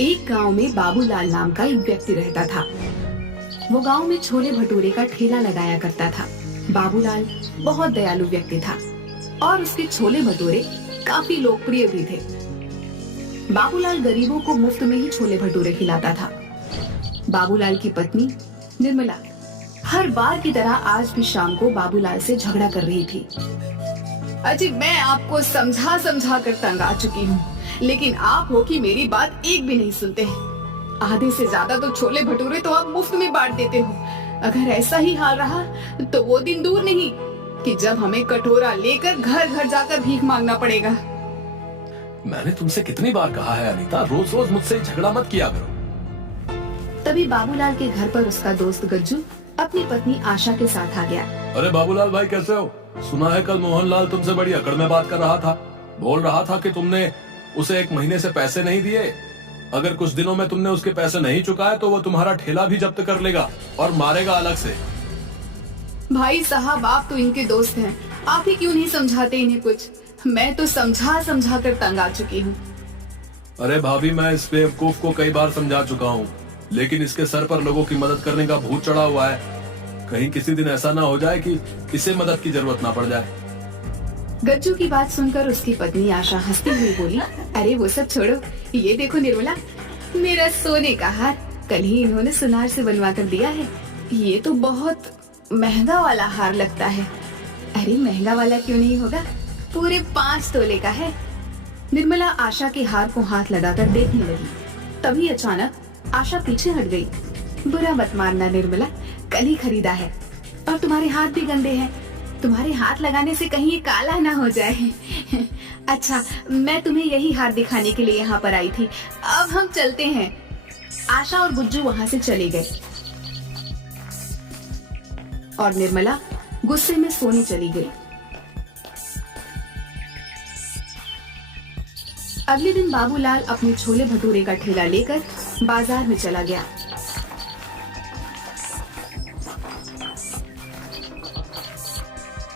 एक गांव में बाबूलाल नाम का एक व्यक्ति रहता था। वो गांव में छोले भटूरे का ठेला लगाया करता था। बाबूलाल बहुत दयालु व्यक्ति था और उसके छोले भटूरे काफी लोकप्रिय भी थे। बाबूलाल गरीबों को मुफ्त में ही छोले भटूरे खिलाता था। बाबूलाल की पत्नी निर्मला हर बार की तरह आज भी शाम को बाबूलाल से झगड़ा कर रही थी। अजी, मैं आपको समझा समझा कर तंग आ चुकी हूँ, लेकिन आप हो कि मेरी बात एक भी नहीं सुनते। आधे से ज्यादा तो छोले भटूरे तो आप मुफ्त में बांट देते हो। अगर ऐसा ही हाल रहा तो वो दिन दूर नहीं कि जब हमें कटोरा लेकर घर घर जाकर भीख मांगना पड़ेगा। मैंने तुमसे कितनी बार कहा है अनीता, रोज रोज मुझसे झगड़ा मत किया करो। तभी बाबूलाल के घर पर उसका दोस्त गज्जू अपनी पत्नी आशा के साथ आ गया। अरे बाबूलाल भाई, कैसे हो? सुना है कल मोहनलाल तुमसे बड़ी अकड़ में बात कर रहा था। बोल रहा था कि तुमने उसे 1 महीने से पैसे नहीं दिए। अगर कुछ दिनों में तुमने उसके पैसे नहीं चुकाए तो वो तुम्हारा ठेला भी जब्त कर लेगा और मारेगा अलग से। भाई साहब, आप तो इनके दोस्त हैं, आप ही क्यों नहीं समझाते इन्हें कुछ? मैं तो समझा समझा कर तंग आ चुकी हूँ। अरे भाभी, मैं इस बेवकूफ को कई बार समझा चुका हूँ, लेकिन इसके सर पर लोगों की मदद करने का भूत चढ़ा हुआ है। कहीं किसी दिन ऐसा ना हो जाए कि इसे मदद की जरूरत ना पड़ जाए। गज्जू की बात सुनकर उसकी पत्नी आशा हंसती हुई बोली, अरे वो सब छोड़ो, ये देखो निर्मला, मेरा सोने का हार कल ही इन्होंने सुनार से बनवा कर दिया है। ये तो बहुत महंगा वाला हार लगता है। अरे महंगा वाला क्यों नहीं होगा, पूरे 5 तोले का है। निर्मला आशा के हार को हाथ लगाकर देखने लगी। तभी अचानक आशा पीछे हट गई। बुरा मत मानना निर्मला, कल ही खरीदा है और तुम्हारे हाथ भी गंदे हैं। तुम्हारे हाथ लगाने से कहीं ये काला ना हो जाए। अच्छा, मैं तुम्हें यही हार दिखाने के लिए यहाँ पर आई थी। अब हम चलते हैं। आशा और गुज्जू वहाँ से चले गए और निर्मला गुस्से में सोने चली गई। अगले दिन बाबूलाल अपने छोले भटूरे का ठेला लेकर बाजार में चला गया।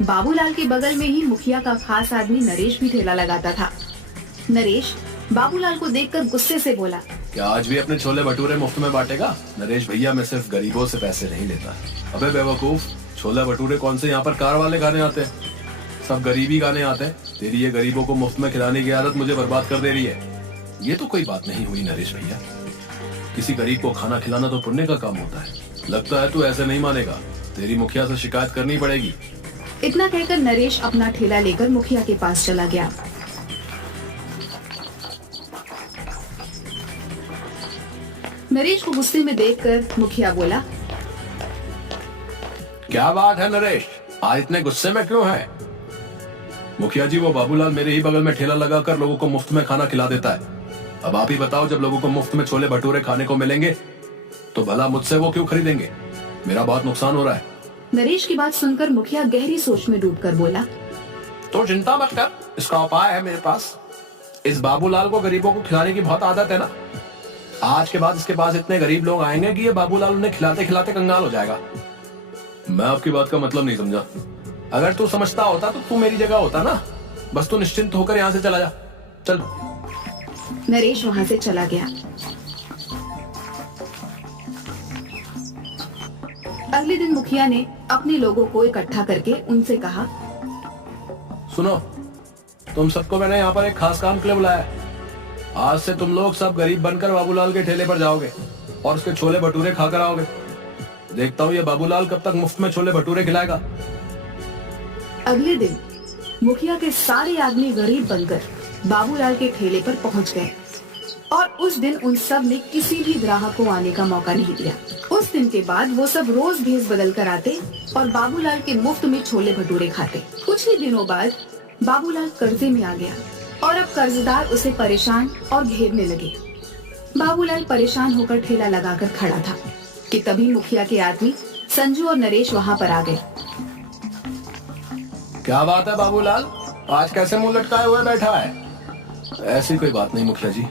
बाबूलाल के बगल में ही मुखिया का खास आदमी नरेश भी ठेला लगाता था। नरेश बाबूलाल को देखकर गुस्से से बोला, क्या आज भी अपने छोले भटूरे मुफ्त में बांटेगा? नरेश भैया, मैं सिर्फ गरीबों से पैसे नहीं लेता। अबे बेवकूफ, छोले भटूरे कौन से यहाँ पर कार वाले खाने आते हैं? सब गरीबी गाने आते हैं। तेरी ये गरीबों को मुफ्त में खिलाने की आदत मुझे बर्बाद कर दे रही है। ये तो कोई बात नहीं हुई नरेश भैया। किसी गरीब को खाना खिलाना तो पुण्य का काम होता है। लगता है तू ऐसे नहीं मानेगा। तेरी मुखिया से शिकायत करनी पड़ेगी। इतना कहकर नरेश अपना ठेला लेकर मुखिया के पास चला गया। नरेश को गुस्से में देखकर मुखिया बोला, क्या बात है नरेश, आज इतने गुस्से में क्यों है? मुखिया जी, वो बाबूलाल मेरे ही बगल में ठेला लगाकर लोगों को मुफ्त में खाना खिला देता है। अब आप ही बताओ, जब लोगों को मुफ्त में छोले भटूरे खाने को मिलेंगे तो भला मुझसे वो क्यों खरीदेंगे? मेरा बहुत नुकसान हो रहा है। नरेश की बात सुनकर मुखिया गहरी सोच में डूबकर बोला, तो चिंता मत कर, इसका उपाय है मेरे पास। इस बाबूलाल को गरीबों को खिलाने की बहुत आदत है ना। आज के बाद इसके पास इतने गरीब लोग आएंगे कि ये बाबूलाल उन्हें खिलाते खिलाते कंगाल हो जाएगा। मैं आपकी बात का मतलब नहीं समझा। अगर तू समझता होता तो तू मेरी जगह होता ना। बस तू निश्चिंत होकर यहाँ से चला जा। चल। नरेश वहाँ से चला गया। अगले दिन मुखिया ने अपने लोगों को इकट्ठा करके उनसे कहा, सुनो, तुम सबको मैंने यहाँ पर एक खास काम के लिए बुलाया है। आज से तुम लोग सब गरीब बनकर बाबूलाल के ठेले पर जाओगे और उसके छोले भटूरे खाकर आओगे। देखता हूँ ये बाबूलाल कब तक मुफ्त में छोले भटूरे खिलाएगा। अगले दिन मुखिया के सारे आदमी गरीब बनकर बाबूलाल के ठेले पर पहुंच गए और उस दिन उन सब ने किसी भी ग्राहक को आने का मौका नहीं दिया। उस दिन के बाद वो सब रोज भेस बदल कर आते और बाबूलाल के मुफ्त में छोले भटूरे खाते। कुछ ही दिनों बाद बाबूलाल कर्जे में आ गया और अब कर्जदार उसे परेशान और घेरने लगे। बाबूलाल परेशान होकर ठेला लगाकर खड़ा था कि तभी मुखिया के आदमी संजू और नरेश वहाँ पर आ गए। क्या बात है बाबूलाल, आज कैसे मुंह लटकाए हुए बैठा है? ऐसी कोई बात नहीं मुखिया जी,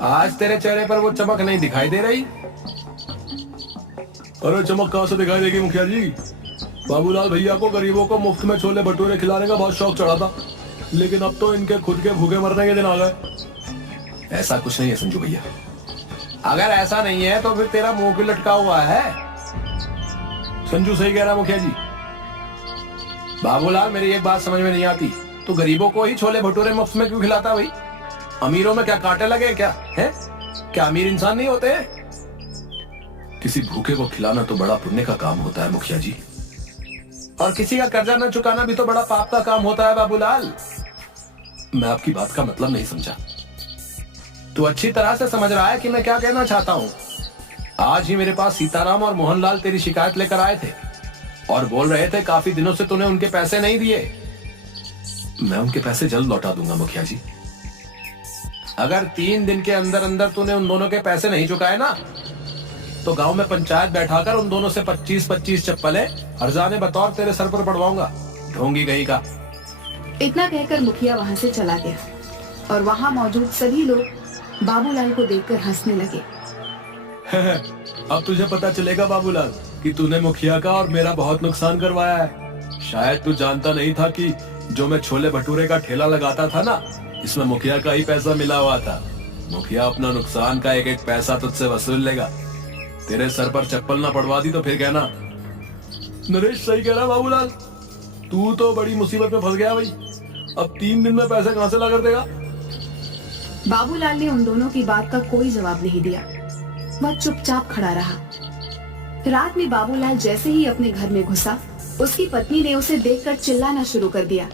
आज तेरे चेहरे पर वो चमक नहीं दिखाई दे रही। अरे चमक कहाँ से दिखाई देगी मुखिया जी? बाबूलाल भैया को गरीबों को मुफ्त में छोले भटूरे खिलाने का बहुत शौक चढ़ा था, लेकिन अब तो इनके खुद के भूखे मरने के दिन आ गए। ऐसा कुछ नहीं है संजू भैया। अगर ऐसा नहीं है तो फिर तेरा मुंह क्यों लटका हुआ है? संजू सही कह रहा मुखिया जी। बाबूलाल, मेरी एक बात समझ में नहीं आती, तो गरीबों को ही छोले भटूरे मुफ्त में क्यों खिलाता भाई? अमीरों में क्या कांटे लगे क्या है? क्या अमीर इंसान नहीं होते? किसी भूखे को खिलाना तो बड़ा पुण्य का काम होता है मुखिया जी, और किसी का कर्जा न चुकाना भी तो बड़ा पाप का काम होता है बाबूलाल। मैं आपकी बात का मतलब नहीं समझा। तू अच्छी तरह से समझ रहा है कि मैं क्या कहना चाहता हूँ। आज ही मेरे पास सीताराम और मोहनलाल तेरी शिकायत लेकर आए थे और बोल रहे थे काफी दिनों से तूने उनके पैसे नहीं दिए। मैं उनके पैसे जल्द लौटा दूंगा मुखिया जी। अगर 3 दिन के अंदर अंदर तूने उन दोनों के पैसे नहीं चुकाए ना, तो गांव में पंचायत बैठाकर उन दोनों से 25-25 चप्पलें हर्जाने बतौर तेरे सर पर पड़वाऊंगा, ढोंगी कहीं का। इतना कहकर मुखिया वहाँ से चला गया और वहाँ मौजूद सभी लोग बाबूलाल को देखकर हंसने लगे। अब तुझे पता चलेगा बाबूलाल कि तूने मुखिया का और मेरा बहुत नुकसान करवाया है। शायद तू जानता नहीं था कि जो मैं छोले भटूरे का ठेला लगाता था ना, इसमें मुखिया का ही पैसा मिला हुआ था। मुखिया अपना नुकसान का एक एक पैसा तुझसे वसूल लेगा। तेरे सर पर चप्पल ना पड़वा दी तो फिर कहना। नरेश सही कह रहा बाबूलाल, तू तो बड़ी मुसीबत में फंस गया भाई। अब 3 दिन में पैसे कहां से ला कर देगा? बाबूलाल ने उन दोनों की बात का कोई जवाब नहीं दिया। वह चुपचाप खड़ा रहा। रात में बाबूलाल जैसे ही अपने घर में घुसा, उसकी पत्नी ने उसे देखकर चिल्लाना शुरू कर दिया।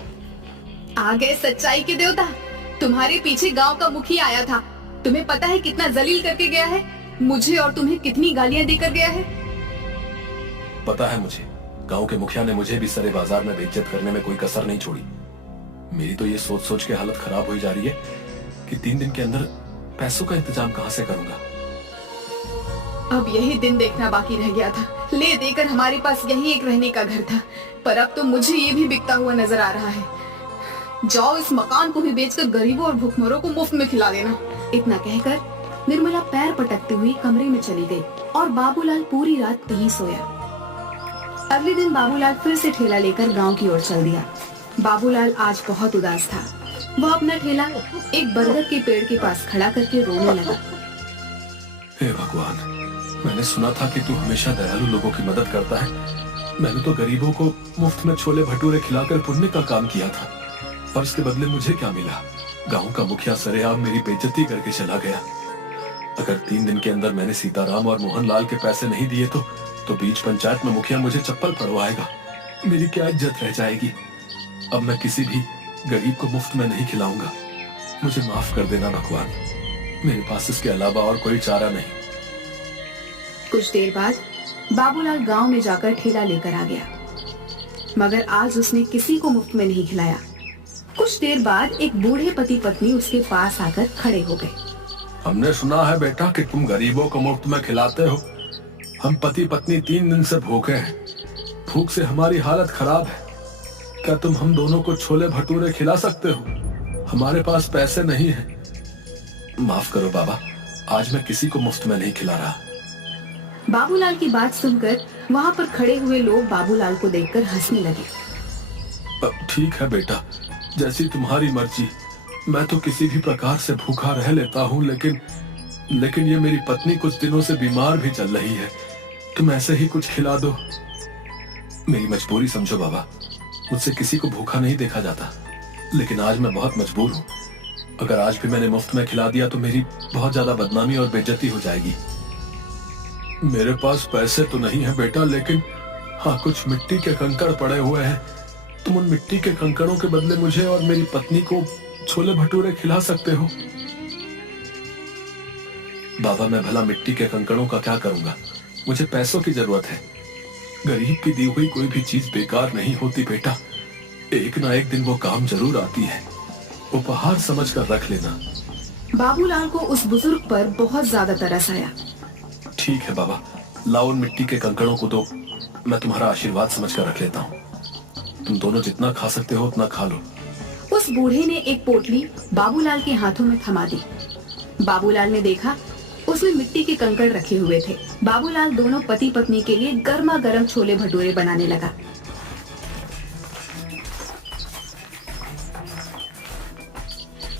आ गए सच्चाई के देवता, तुम्हारे पीछे गांव का मुखिया आया था। तुम्हें पता है कितना जलील करके गया है, मुझे और तुम्हें कितनी गालियां देकर गया है। पता है मुझे, गांव के मुखिया ने मुझे भी सरे बाजार में बेइज्जत करने में कोई कसर नहीं छोड़ी। मेरी तो ये सोच सोच के हालत खराब हुई जा रही है कि 3 दिन के अंदर पैसों का इंतजाम कहां से करूंगा। अब यही दिन देखना बाकी रह गया था। ले देकर हमारे पास यही एक रहने का घर था, पर अब तो मुझे ये भी बिकता हुआ नजर आ रहा है। जाओ इस मकान को भी बेचकर गरीबों और भूखमरों को मुफ्त में खिला देना। इतना कहकर निर्मला पैर पटकते हुए कमरे में चली गई और बाबूलाल पूरी रात वहीं सोया। अगले दिन बाबूलाल फिर से ठेला लेकर गांव की ओर चल दिया। बाबूलाल आज बहुत उदास था। वह अपना ठेला एक बरगद के पेड़ के पास खड़ा करके रोने लगा। हे भगवान, मैंने सुना था कि तू हमेशा दयालु लोगों की मदद करता है। मैंने तो गरीबों को मुफ्त में छोले भटूरे खिलाकर पुण्य का काम किया था, और इसके बदले मुझे क्या मिला? गांव का मुखिया सरेआम मेरी बेइज्जती करके चला गया। अगर 3 दिन के अंदर मैंने सीताराम और मोहनलाल के पैसे नहीं दिए तो बीच पंचायत में मुखिया मुझे चप्पल पड़वाएगा। मेरी क्या इज्जत रह जाएगी। अब मैं किसी भी गरीब को मुफ्त में नहीं खिलाऊंगा। मुझे माफ कर देना भगवान, मेरे पास इसके अलावा और कोई चारा नहीं। कुछ देर बाद बाबूलाल गांव में जाकर ठेला लेकर आ गया, मगर आज उसने किसी को मुफ्त में नहीं खिलाया। कुछ देर बाद एक बूढ़े पति पत्नी उसके पास आकर खड़े हो गए। हमने सुना है बेटा कि तुम गरीबों को मुफ्त में खिलाते हो। हम पति पत्नी 3 दिन से भूखे हैं। भूख से हमारी हालत खराब है। क्या तुम हम दोनों को छोले भटूरे खिला सकते हो? हमारे पास पैसे नहीं हैं। माफ करो बाबा, आज मैं किसी को मुफ्त में नहीं खिला रहा। बाबूलाल की बात सुनकर वहाँ पर खड़े हुए लोग बाबूलाल को देखकर हंसने लगे। ठीक है बेटा, जैसी तुम्हारी मर्जी। मैं तो किसी भी प्रकार से भूखा रह लेता हूँ, लेकिन ये मेरी पत्नी कुछ दिनों से बीमार भी चल रही है। तुम ऐसे ही कुछ खिला दो। मेरी मजबूरी समझो बाबा, मुझसे किसी को भूखा नहीं देखा जाता, लेकिन आज मैं बहुत मजबूर हूँ। अगर आज भी मैंने मुफ्त में खिला दिया तो मेरी बहुत ज्यादा बदनामी और बेइज्जती हो जाएगी। मेरे पास पैसे तो नहीं है बेटा, लेकिन हाँ, कुछ मिट्टी के कंकड़ पड़े हुए हैं। तुम उन मिट्टी के कंकड़ों के बदले मुझे और मेरी पत्नी को छोले भटूरे खिला सकते हो। बाबा, मैं भला मिट्टी के कंकड़ों का क्या करूंगा? मुझे पैसों की जरूरत है। गरीब की दी हुई कोई भी चीज बेकार नहीं होती बेटा। एक ना एक दिन वो काम जरूर आती है। उपहार समझकर रख लेना। बाबूलाल को उस बुजुर्ग पर बहुत ज्यादा तरस आया। ठीक है बाबा, लाओ उन मिट्टी के कंकड़ों को दो। मैं तुम्हारा आशीर्वाद समझकर रख लेता हूँ। तुम दोनों जितना खा सकते हो उतना खा लो। उस बूढ़े ने एक पोटली बाबूलाल के हाथों में थमा दी। बाबूलाल ने देखा उसमें मिट्टी के कंकड़ रखे हुए थे। बाबूलाल दोनों पति पत्नी के लिए गर्मा गर्म छोले भटूरे बनाने लगा।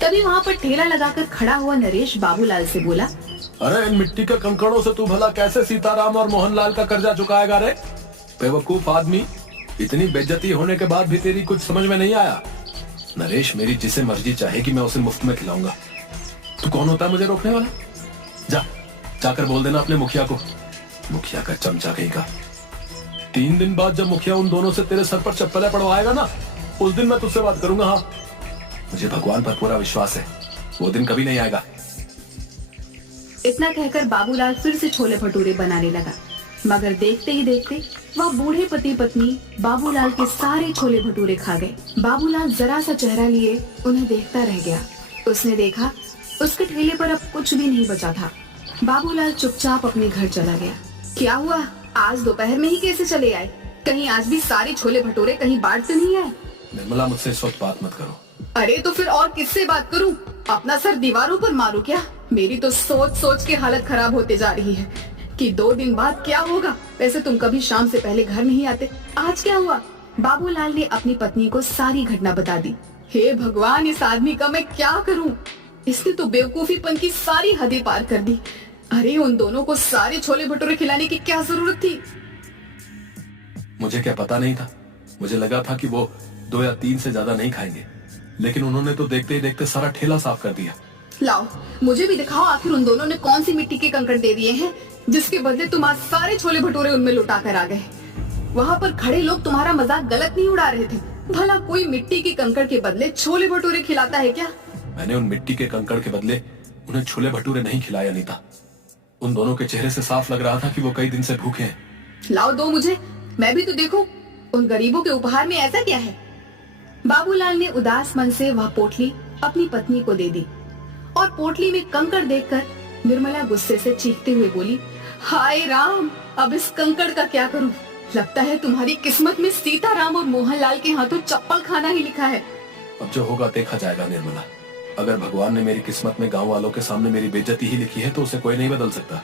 तभी वहाँ पर ठेला लगाकर खड़ा हुआ नरेश बाबूलाल से बोला, अरे इन मिट्टी के कंकड़ों से तू भला कैसे सीताराम और मोहनलाल का कर्जा चुकाएगा रे? बेवकूफ आदमी, इतनी बेइज्जती होने के बाद भी तेरी कुछ समझ में नहीं आया? नरेश, मेरी जिसे मर्जी चाहेगी मैं उसे मुफ्त में खिलाऊंगा। तू कौन होता है मुझे रोकने वाला? जाकर बोल देना अपने मुखिया को। मुखिया का चमचा कहीं का। 3 दिन बाद जब मुखिया उन दोनों से तेरे सर पर चप्पलें पड़वाएगा ना, उस दिन मैं तुझसे बात करूंगा। हाँ, मुझे भगवान पर पूरा विश्वास है, वो दिन कभी नहीं आएगा। इतना कहकर बाबूलाल फिर से छोले भटूरे बनाने लगा, मगर देखते ही देखते वह बूढ़े पति पत्नी बाबूलाल के सारे छोले भटूरे खा गए। बाबूलाल जरा सा चेहरा लिए उन्हें देखता रह गया। उसने देखा उसके ठेले पर अब कुछ भी नहीं बचा था। बाबूलाल चुपचाप अपने घर चला गया। क्या हुआ, आज दोपहर में ही कैसे चले आए? कहीं आज भी सारे छोले भटूरे कहीं बांट तो नहीं आए? निर्मला, मुझसे इस वक्त बात मत करो। अरे तो फिर और किससे बात करूं? अपना सर दीवारों पर मारूं क्या? मेरी तो सोच सोच के हालत खराब होते जा रही है कि 2 दिन बाद क्या होगा। वैसे तुम कभी शाम से पहले घर नहीं आते, आज क्या हुआ? बाबूलाल ने अपनी पत्नी को सारी घटना बता दी। हे भगवान, इस आदमी का मैं क्या करूं? इसने तो बेवकूफीपन की सारी हदें पार कर दी। अरे उन दोनों को सारे छोले भटूरे खिलाने की क्या जरूरत थी? मुझे क्या पता नहीं था। मुझे लगा था कि वो 2 या 3 से ज्यादा नहीं खाएंगे, लेकिन उन्होंने तो देखते ही देखते सारा ठेला साफ कर दिया। लाओ, मुझे भी दिखाओ आखिर उन दोनों ने कौन सी मिट्टी के कंकड़ दे दिए हैं जिसके बदले तुम आज सारे छोले भटूरे उनमें लुटा कर आ गए। वहाँ पर खड़े लोग तुम्हारा मजाक गलत नहीं उड़ा रहे थे। भला कोई मिट्टी के कंकड़ के बदले छोले भटूरे खिलाता है क्या? मैंने उन मिट्टी के कंकड़ के बदले उन्हें छोले भटूरे नहीं खिलाए अनीता। उन दोनों के चेहरे से साफ लग रहा था कि वो कई दिन से भूखे हैं। लाओ दो मुझे, मैं भी तो देखूं उन गरीबों के उपहार में ऐसा क्या है। बाबूलाल ने उदास मन से वह पोटली अपनी पत्नी को दे दी और पोटली में कंकड़ देखकर निर्मला गुस्से से चीखते हुए बोली, हाय राम, अब इस कंकड़ का क्या करूं? लगता है तुम्हारी किस्मत में सीताराम और मोहनलाल के हाथों चप्पल खाना ही लिखा है। अब जो होगा देखा जाएगा निर्मला। अगर भगवान ने मेरी किस्मत में गांव वालों के सामने मेरी बेइज्जती ही लिखी है तो उसे कोई नहीं बदल सकता।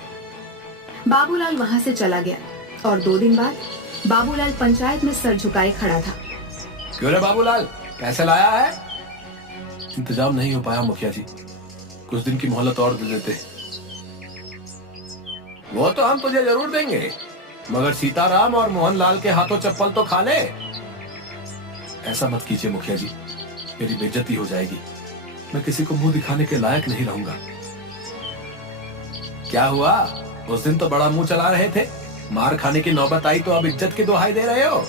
बाबूलाल वहाँ से चला गया और 2 दिन बाद बाबूलाल पंचायत में सर झुकाए खड़ा था। क्यों रे बाबूलाल, कैसे लाया है? इंतजाम नहीं हो पाया मुखिया जी, कुछ दिन की मोहलत और दे देते। वो तो हम तुझे जरूर देंगे, मगर सीताराम और मोहनलाल के हाथों चप्पल तो खा ले। ऐसा मत कीजिए मुखिया जी, मेरी बेइज्जती हो जाएगी। मैं किसी को मुंह दिखाने के लायक नहीं रहूंगा। क्या हुआ, उस दिन तो बड़ा मुंह चला रहे थे, मार खाने की नौबत आई तो अब इज्जत की दुहाई दे रहे हो?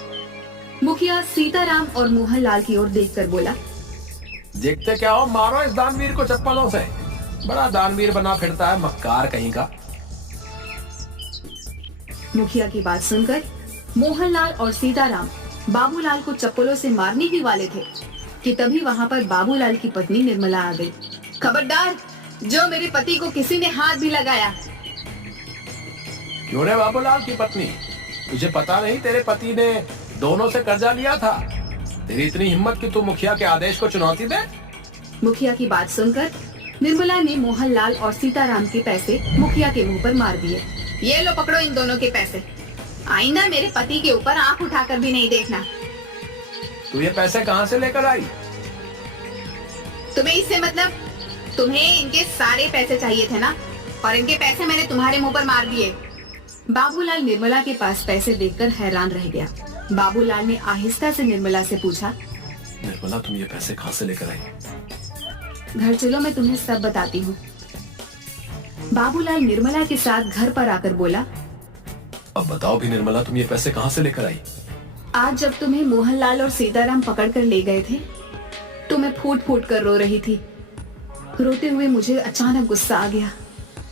मुखिया सीताराम और मोहनलाल की ओर देखकर बोला, देखते क्या हो, मारो इस दानवीर को चप्पलों से। बड़ा दानवीर बना फिरता है, मक्कार कहीं का। मुखिया की बात सुनकर मोहनलाल और सीताराम बाबूलाल को चप्पलों से मारने ही वाले थे कि तभी वहाँ पर बाबूलाल की पत्नी निर्मला आ गई। खबरदार, जो मेरे पति को किसी ने हाथ भी लगाया। क्यों रे बाबूलाल की पत्नी, तुझे पता नहीं तेरे पति ने दोनों से कर्जा लिया था? तेरी इतनी हिम्मत कि तू मुखिया के आदेश को चुनौती दे? मुखिया की बात सुनकर निर्मला ने मोहनलाल और सीताराम के पैसे मुखिया के मुंह पर मार दिए। ये लो, पकड़ो इन दोनों के पैसे। आइंदा मेरे पति के ऊपर आंख उठाकर भी नहीं देखना। तू ये पैसे कहाँ से लेकर आई? तुम्हें इससे मतलब? तुम्हें इनके सारे पैसे चाहिए थे ना, और इनके पैसे मैंने तुम्हारे मुंह पर मार दिए। बाबूलाल निर्मला के पास पैसे देखकर हैरान रह गया। बाबूलाल ने आहिस्ता से निर्मला से पूछा, निर्मला, तुम ये पैसे कहाँ से लेकर आई? घर चलो, मैं तुम्हें सब बताती हूँ। बाबूलाल निर्मला के साथ घर पर आकर बोला, अब बताओ भी निर्मला, तुम ये पैसे कहाँ से लेकर आई? आज जब तुम्हें मोहनलाल और सीताराम पकड़ कर ले गए थे तो मैं फूट फूट कर रो रही थी। रोते हुए मुझे अचानक गुस्सा आ गया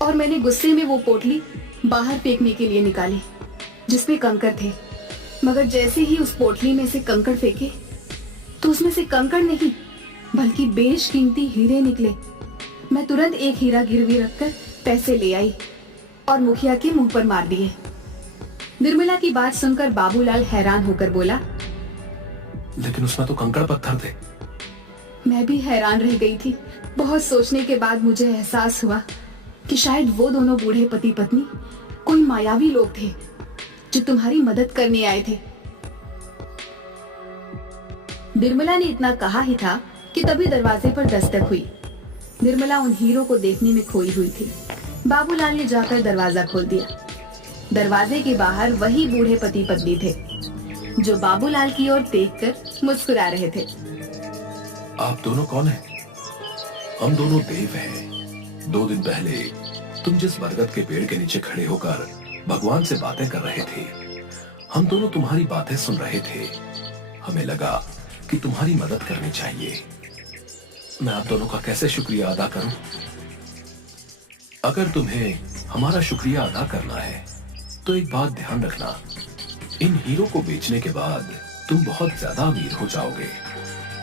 और मैंने गुस्से में वो पोटली बाहर फेंकने के लिए निकाली जिसमें कंकड़ थे। मगर जैसे ही उस पोटली में से कंकड़ फेंके तो उसमें से कंकड़ नहीं बल्कि बेशकीमती हीरे निकले। मैं तुरंत एक हीरा गिरवी रखकर पैसे ले आई और मुखिया के मुंह पर मार दिए। निर्मला की बात सुनकर बाबूलाल हैरान होकर बोला, लेकिन उसमें तो कंकड़ पत्थर थे। मैं भी हैरान रह गई थी। बहुत सोचने के बाद मुझे एहसास हुआ कि शायद वो दोनों बूढ़े पति पत्नी कोई मायावी लोग थे जो तुम्हारी मदद करने आए थे। निर्मला ने इतना कहा ही था कि तभी दरवाजे पर दस्तक हुई। निर्मला उन हीरो को देखने में खोई हुई थी। बाबूलाल ने जाकर दरवाजा खोल दिया। दरवाजे के बाहर वही बूढ़े पति पत्नी थे जो बाबूलाल की ओर देखकर मुस्कुरा रहे थे। आप दोनों कौन हैं? हम दोनों देव हैं। 2 दिन पहले तुम जिस बरगद के पेड़ के नीचे खड़े होकर भगवान से बातें कर रहे थे, हम दोनों तुम्हारी बातें सुन रहे थे। हमें लगा कि तुम्हारी मदद करनी चाहिए। मैं आप दोनों का कैसे शुक्रिया अदा करूं? अगर तुम्हें हमारा शुक्रिया अदा करना है तो एक बात ध्यान रखना, इन हीरो को बेचने के बाद तुम बहुत ज्यादा अमीर हो जाओगे,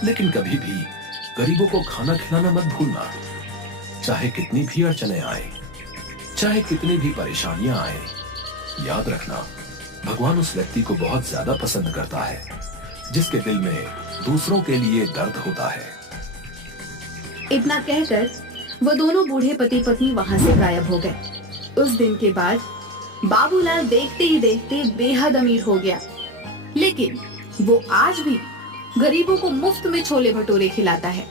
लेकिन कभी भी गरीबों को खाना खिलाना मत भूलना। चाहे कितनी भी अड़चने आए, चाहे कितनी भी परेशानियां आए, याद रखना भगवान उस व्यक्ति को बहुत ज्यादा पसंद करता है जिसके दिल में दूसरों के लिए दर्द होता है। इतना कहकर वो दोनों बूढ़े पति पत्नी वहां से गायब हो गए। उस दिन के बाद बाबूलाल देखते ही देखते बेहद अमीर हो गया, लेकिन वो आज भी गरीबों को मुफ्त में छोले भटूरे खिलाता है।